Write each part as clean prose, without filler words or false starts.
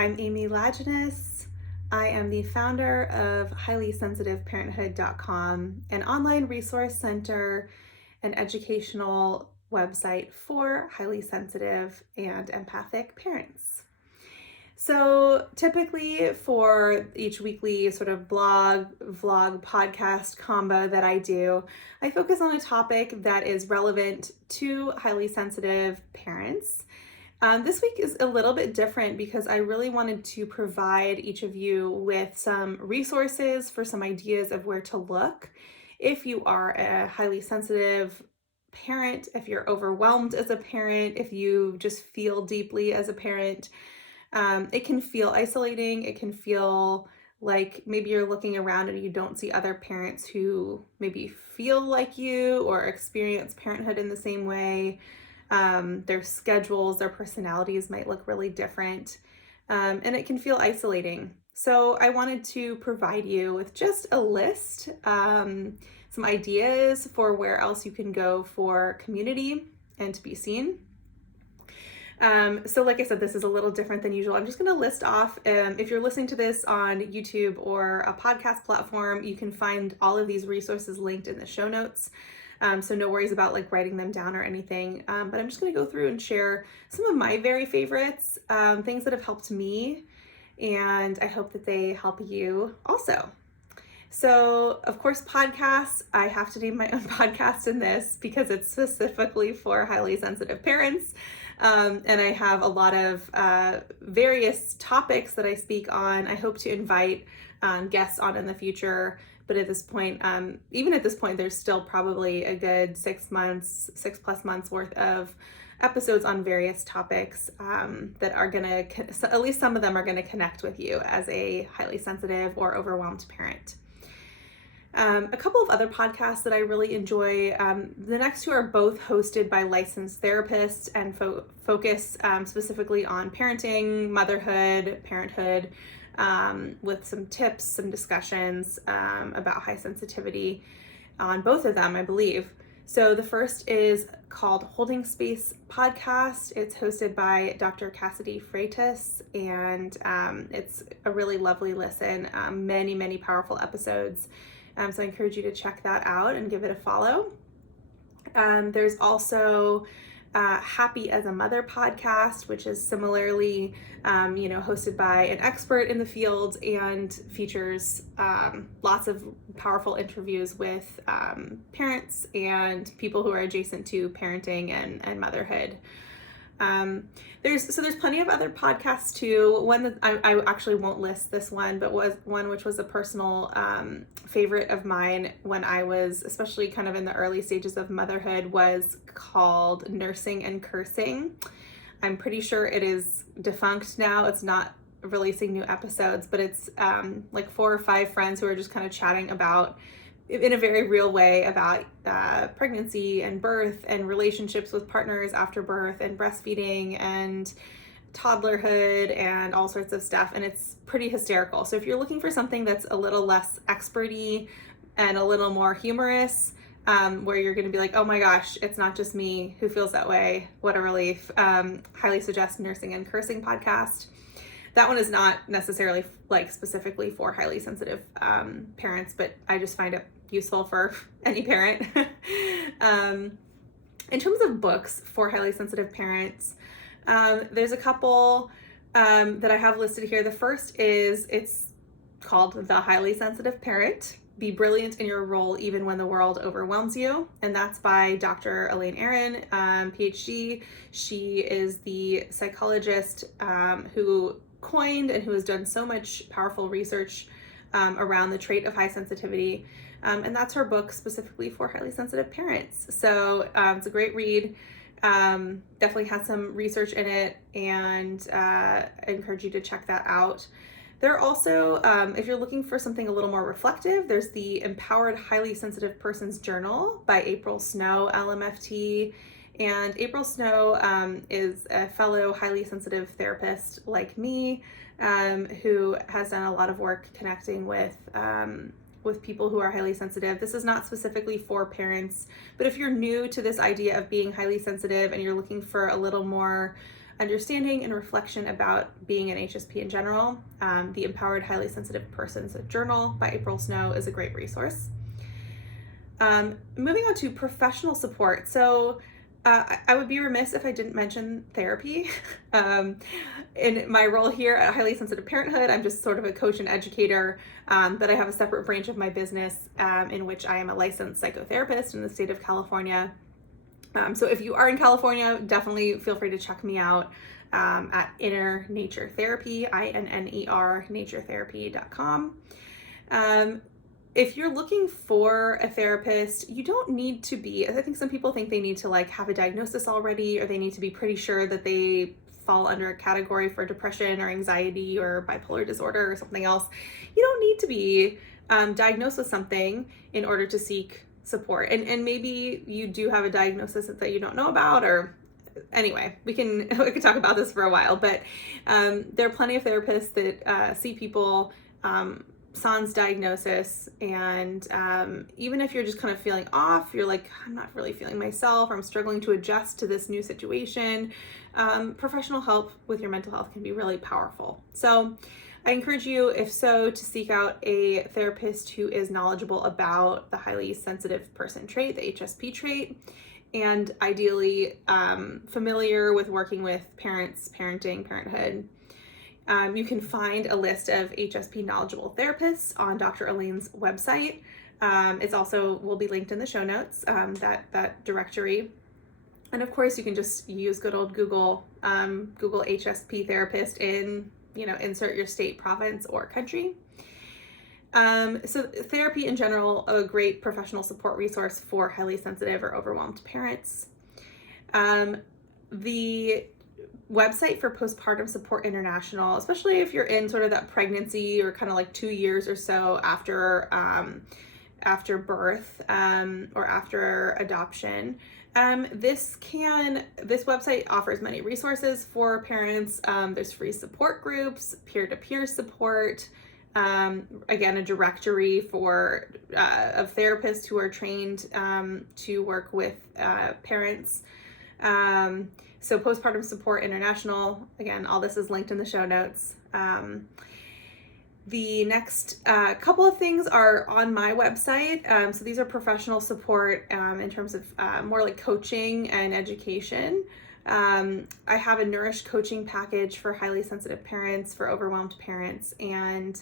I'm Amy Lajeunesse. I am the founder of highlysensitiveparenthood.com, an online resource center and educational website for highly sensitive and empathic parents. So typically for each weekly sort of blog, vlog, podcast combo that I do, I focus on a topic that is relevant to highly sensitive parents. This week is a little bit different because I really wanted to provide each of you with some resources for some ideas of where to look if you are a highly sensitive parent, if you're overwhelmed as a parent, if you just feel deeply as a parent. It can feel isolating. It can feel like maybe you're looking around and you don't see other parents who maybe feel like you or experience parenthood in the same way. Their schedules, their personalities might look really different, and it can feel isolating. So I wanted to provide you with just a list, some ideas for where else you can go for community and to be seen. So like I said, this is a little different than usual. I'm just going to list off, if you're listening to this on YouTube or a podcast platform, you can find all of these resources linked in the show notes. So no worries about like writing them down or anything. But I'm just going to go through and share some of my very favorites, things that have helped me, and I hope that they help you also. So of course, podcasts, I have to name my own podcast in this because it's specifically for highly sensitive parents. And I have a lot of various topics that I speak on. I hope to invite guests on in the future. But at this point, even at this point, there's still probably a good 6 plus months worth of episodes on various topics that are gonna, at least some of them are gonna connect with you as a highly sensitive or overwhelmed parent. A couple of other podcasts that I really enjoy. The next two are both hosted by licensed therapists and focus specifically on parenting, motherhood, parenthood, with some tips, some discussions about high sensitivity on both of them, I believe. So the first is called Holding Space Podcast. It's hosted by Dr. Cassidy Freitas, and it's a really lovely listen. Many, many powerful episodes. So I encourage you to check that out and give it a follow. There's also Happy as a Mother podcast, which is similarly, hosted by an expert in the field and features lots of powerful interviews with parents and people who are adjacent to parenting and motherhood. There's plenty of other podcasts too. One that I actually won't list this one, but was one which was a personal favorite of mine when I was especially kind of in the early stages of motherhood, was called Nursing and Cursing. I'm pretty sure it is defunct now. It's not releasing new episodes, but it's like 4 or 5 friends who are just kind of chatting about, in a very real way, about pregnancy and birth and relationships with partners after birth and breastfeeding and toddlerhood and all sorts of stuff. And it's pretty hysterical. So if you're looking for something that's a little less experty and a little more humorous, where you're going to be like, oh my gosh, it's not just me who feels that way, what a relief, highly suggest Nursing and Cursing podcast. That one is not necessarily like specifically for highly sensitive parents, but I just find it useful for any parent. In terms of books for highly sensitive parents, there's a couple that I have listed here. The first it's called The Highly Sensitive Parent: Be Brilliant in Your Role Even When the World Overwhelms You. And that's by Dr. Elaine Aron, PhD. She is the psychologist who coined and who has done so much powerful research around the trait of high sensitivity. And that's her book specifically for highly sensitive parents. So it's a great read. Definitely has some research in it, and I encourage you to check that out. There are also, if you're looking for something a little more reflective, there's the Empowered Highly Sensitive Person's Journal by April Snow, LMFT. And April Snow is a fellow highly sensitive therapist like me, who has done a lot of work connecting with people who are highly sensitive. This is not specifically for parents, but if you're new to this idea of being highly sensitive and you're looking for a little more understanding and reflection about being an HSP in general. The Empowered Highly Sensitive Persons Journal by April Snow is a great resource. Moving on to professional support. So I would be remiss if I didn't mention therapy. In my role here at Highly Sensitive Parenthood, I'm just sort of a coach and educator, but I have a separate branch of my business in which I am a licensed psychotherapist in the state of California. So if you are in California, definitely feel free to check me out at Inner Nature Therapy, INNER, naturetherapy.com. If you're looking for a therapist, you don't need to be, I think some people think they need to like have a diagnosis already, or they need to be pretty sure that they fall under a category for depression or anxiety or bipolar disorder or something else. You don't need to be diagnosed with something in order to seek support. And maybe you do have a diagnosis that you don't know about, or anyway, we can talk about this for a while, but there are plenty of therapists that see people sans diagnosis, and even if you're just kind of feeling off, you're like, I'm not really feeling myself, or I'm struggling to adjust to this new situation, professional help with your mental health can be really powerful. So I encourage you, if so, to seek out a therapist who is knowledgeable about the highly sensitive person trait, the HSP trait, and ideally familiar with working with parents, parenting, parenthood. You can find a list of HSP knowledgeable therapists on Dr. Elaine's website. It's also will be linked in the show notes, that directory. And of course, you can just use good old Google, Google HSP therapist in, insert your state, province, or country. So therapy in general, a great professional support resource for highly sensitive or overwhelmed parents. The website for Postpartum Support International, especially if you're in sort of that pregnancy or kind of like 2 years or so after birth or after adoption. This website offers many resources for parents. There's free support groups, peer-to-peer support, again, a directory of therapists who are trained to work with parents. So Postpartum Support International, again, all this is linked in the show notes. The next couple of things are on my website. So these are professional support in terms of more like coaching and education. I have a Nourish coaching package for highly sensitive parents, for overwhelmed parents, and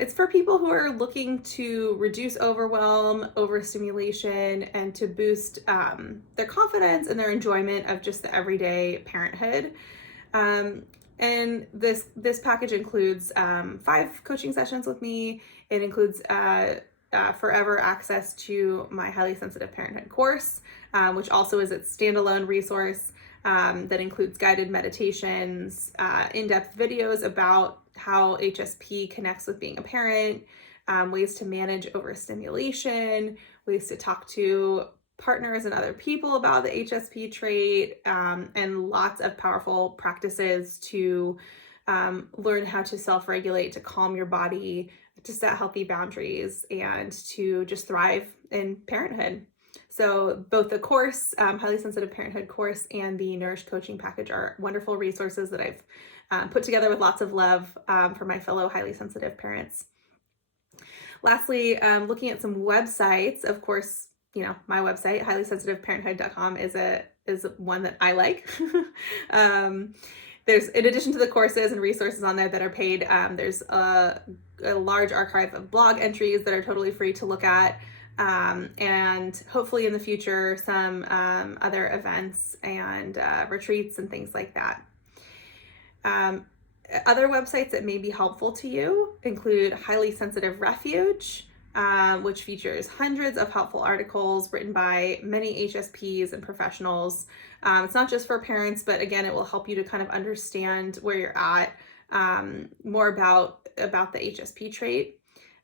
it's for people who are looking to reduce overwhelm, overstimulation, and to boost their confidence and their enjoyment of just the everyday parenthood. And this package includes 5 coaching sessions with me. It includes forever access to my Highly Sensitive Parenthood course, which also is its standalone resource that includes guided meditations, in-depth videos about how HSP connects with being a parent, ways to manage overstimulation, ways to talk to partners and other people about the HSP trait, and lots of powerful practices to learn how to self-regulate, to calm your body, to set healthy boundaries, and to just thrive in parenthood. So both the course, Highly Sensitive Parenthood course, and the Nourish coaching package are wonderful resources that I've put together with lots of love for my fellow highly sensitive parents. Lastly, looking at some websites, of course, my website, highlysensitiveparenthood.com, is one that I like. There's, in addition to the courses and resources on there that are paid, there's a large archive of blog entries that are totally free to look at. And hopefully in the future, some other events and retreats and things like that. Other websites that may be helpful to you include Highly Sensitive Refuge, which features hundreds of helpful articles written by many HSPs and professionals. It's not just for parents, but again, it will help you to kind of understand where you're at, more about the HSP trait.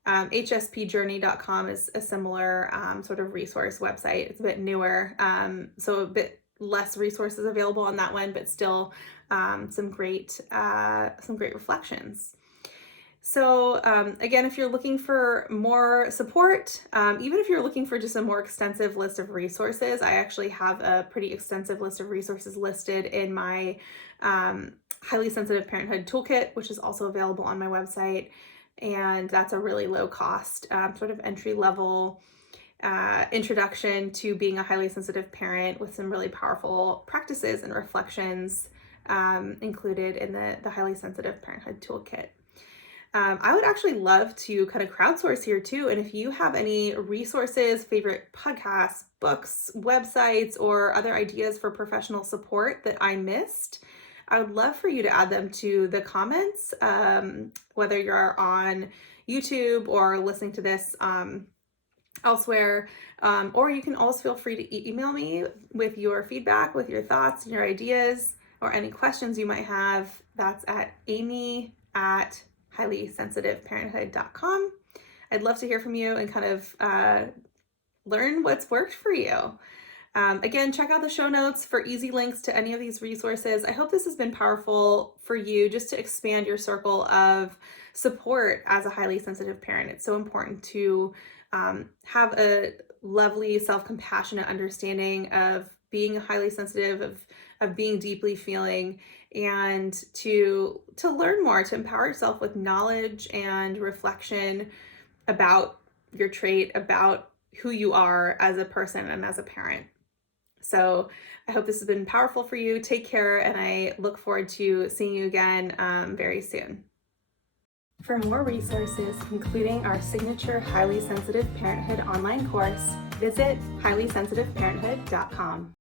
hspjourney.com is a similar sort of resource website. It's a bit newer, so a bit less resources available on that one, but still some great reflections. So again, if you're looking for more support, even if you're looking for just a more extensive list of resources, I actually have a pretty extensive list of resources listed in my Highly Sensitive Parenthood Toolkit, which is also available on my website. And that's a really low cost, sort of entry level introduction to being a highly sensitive parent with some really powerful practices and reflections included in the Highly Sensitive Parenthood Toolkit. I would actually love to kind of crowdsource here too. And if you have any resources, favorite podcasts, books, websites, or other ideas for professional support that I missed, I would love for you to add them to the comments, whether you're on YouTube or listening to this elsewhere. Or you can always feel free to email me with your feedback, with your thoughts and your ideas, or any questions you might have. That's at amy@highlysensitiveparenthood.com. I'd love to hear from you and kind of learn what's worked for you. Again, check out the show notes for easy links to any of these resources. I hope this has been powerful for you just to expand your circle of support as a highly sensitive parent. It's so important to have a lovely, self-compassionate understanding of being highly sensitive, of being deeply feeling, and to learn more, to empower yourself with knowledge and reflection about your trait, about who you are as a person and as a parent. So I hope this has been powerful for you. Take care, and I look forward to seeing you again very soon. For more resources, including our signature Highly Sensitive Parenthood online course, visit highlysensitiveparenthood.com.